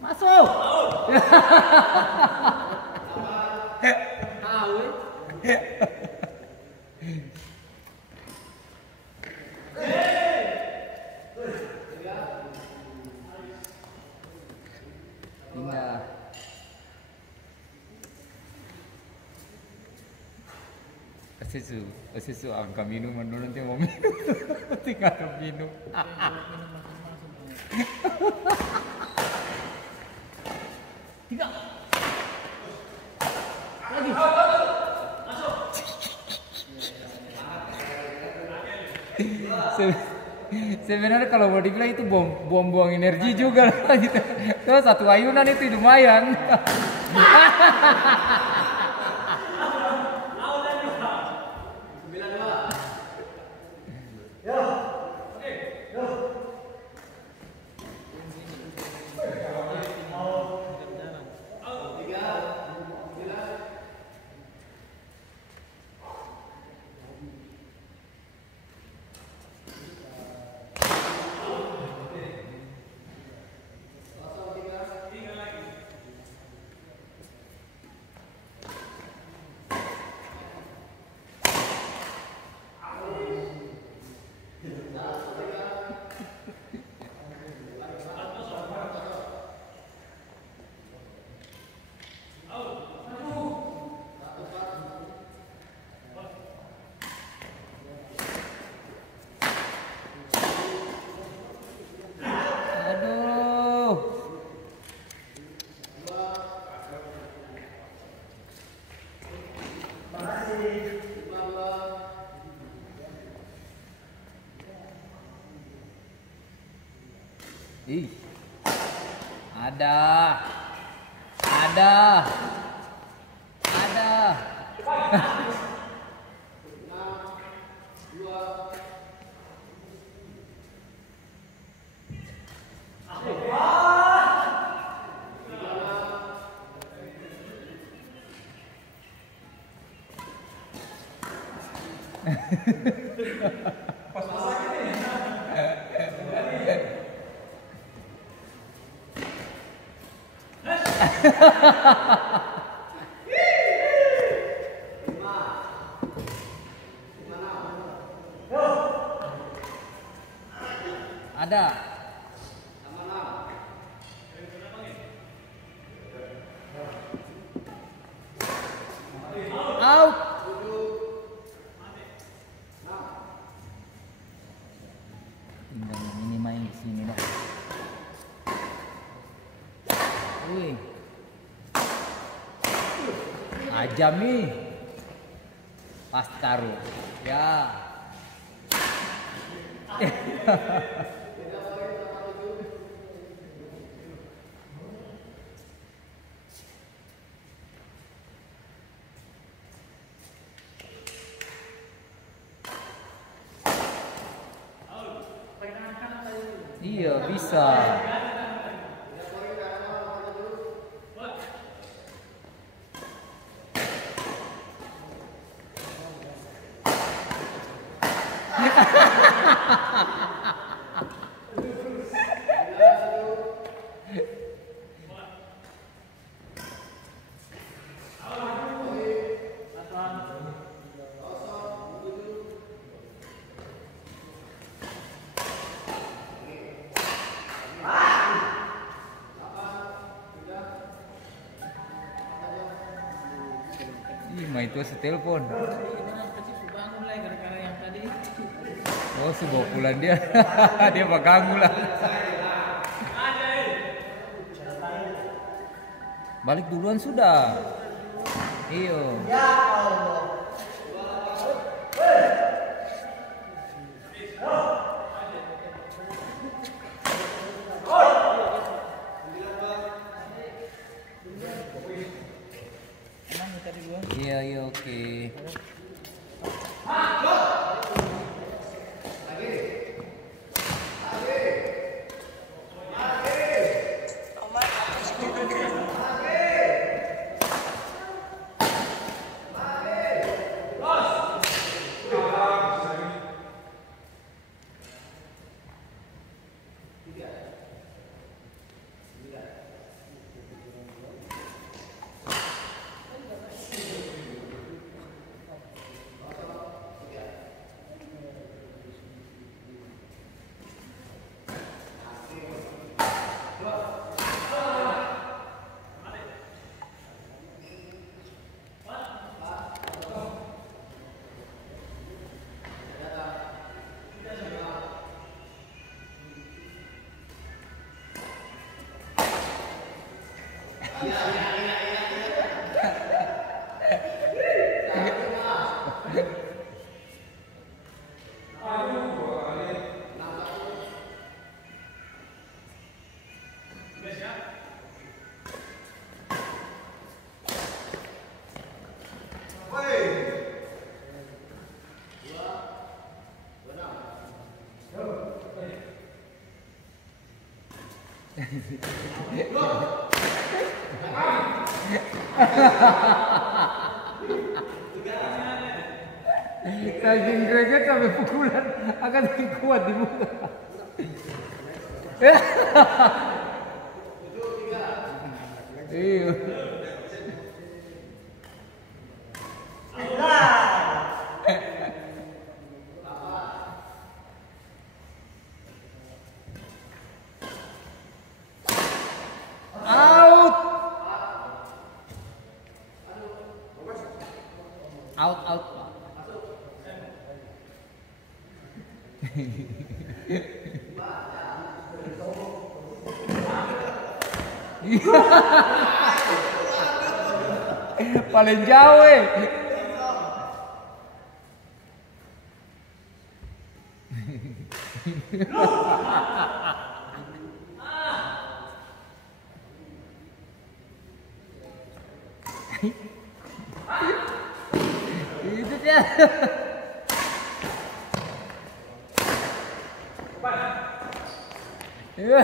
Masuk. Pindah. Kasih angka minuman dulu nanti mau minum. Tinggal minum. Tiga. Lagi. Masuk. Sebenarnya kalau mau dibilang itu buang energi juga lah gitu. Terus satu ayunan itu lumayan. Ih, ada. Ada. Out. Tinggal ini main di sini dah. Wih. Ajam nih. Pas taruh. Ya. Iya, bisa. Ih, itu setelepon. Oh, sebuah pulang dia. Dia mengganggu lah. Balik duluan sudah. Iyo. Ya Allah. Iya, iya, oke. Saking greget sampai pukulan akan kuat di muka. Iya. Out. Paling jauh itu dia. Iya.